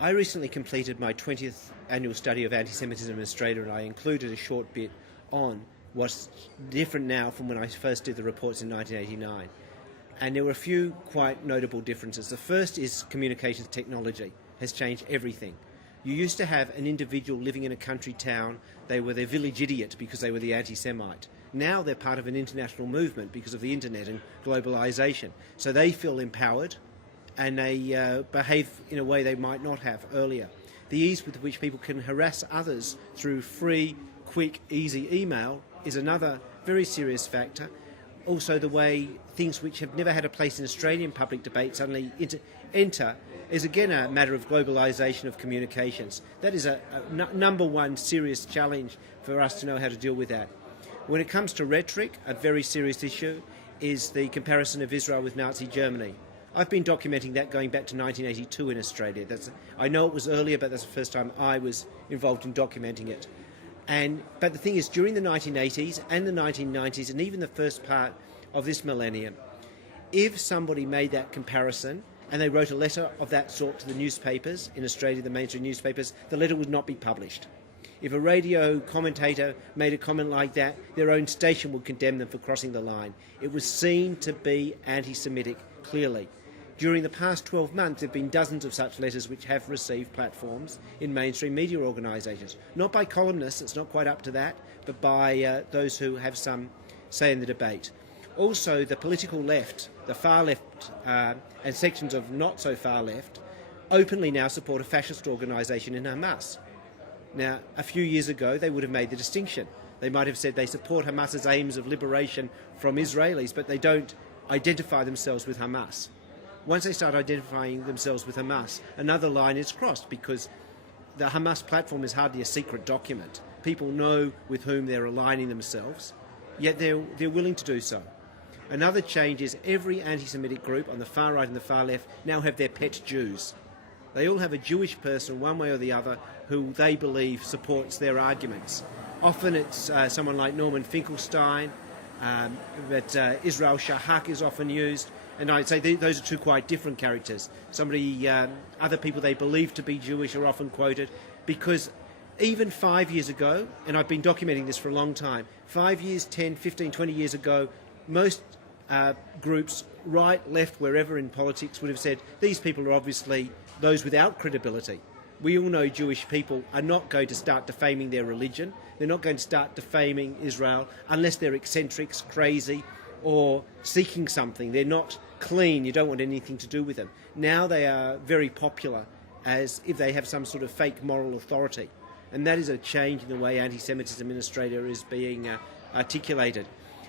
I recently completed my 20th annual study of anti-Semitism in Australia, and I included a short bit on what's different now from when I first did the reports in 1989. And there were a few quite notable differences. The first is communications technology has changed everything. You used to have an individual living in a country town, they were their village idiot because they were the anti-Semite. Now they're part of an international movement because of the internet and globalisation. So they feel empowered and they behave in a way they might not have earlier. The ease with which people can harass others through free, quick, easy email is another very serious factor. Also, the way things which have never had a place in Australian public debate suddenly enter is again a matter of globalisation of communications. That is a number one serious challenge for us to know how to deal with that. When it comes to rhetoric, a very serious issue is the comparison of Israel with Nazi Germany. I've been documenting that going back to 1982 in Australia. I know it was earlier, but that's the first time I was involved in documenting it. But the thing is, during the 1980s and the 1990s, and even the first part of this millennium, if somebody made that comparison and they wrote a letter of that sort to the newspapers in Australia, the mainstream newspapers, the letter would not be published. If a radio commentator made a comment like that, their own station would condemn them for crossing the line. It was seen to be anti-Semitic, clearly. During the past 12 months, there have been dozens of such letters which have received platforms in mainstream media organisations. Not by columnists, it's not quite up to that, but by those who have some say in the debate. Also, the political left, the far left and sections of not so far left, openly now support a fascist organisation in Hamas. Now, a few years ago, they would have made the distinction. They might have said they support Hamas's aims of liberation from Israelis, but they don't identify themselves with Hamas. Once they start identifying themselves with Hamas, another line is crossed because the Hamas platform is hardly a secret document. People know with whom they're aligning themselves, yet they're willing to do so. Another change is every anti-Semitic group on the far right and the far left now have their pet Jews. They all have a Jewish person, one way or the other, who they believe supports their arguments. Often it's someone like Norman Finkelstein, but Israel Shahak is often used. And I'd say those are two quite different characters. Other people they believe to be Jewish are often quoted because even 5 years ago, and I've been documenting this for a long time, 5 years, 10, 15, 20 years ago, most groups, right, left, wherever in politics, would have said, these people are obviously those without credibility. We all know Jewish people are not going to start defaming their religion. They're not going to start defaming Israel unless they're eccentrics, crazy, or seeking something. They're not clean. You don't want anything to do with them. Now they are very popular as if they have some sort of fake moral authority. And that is a change in the way anti-Semitism in Australia is being articulated.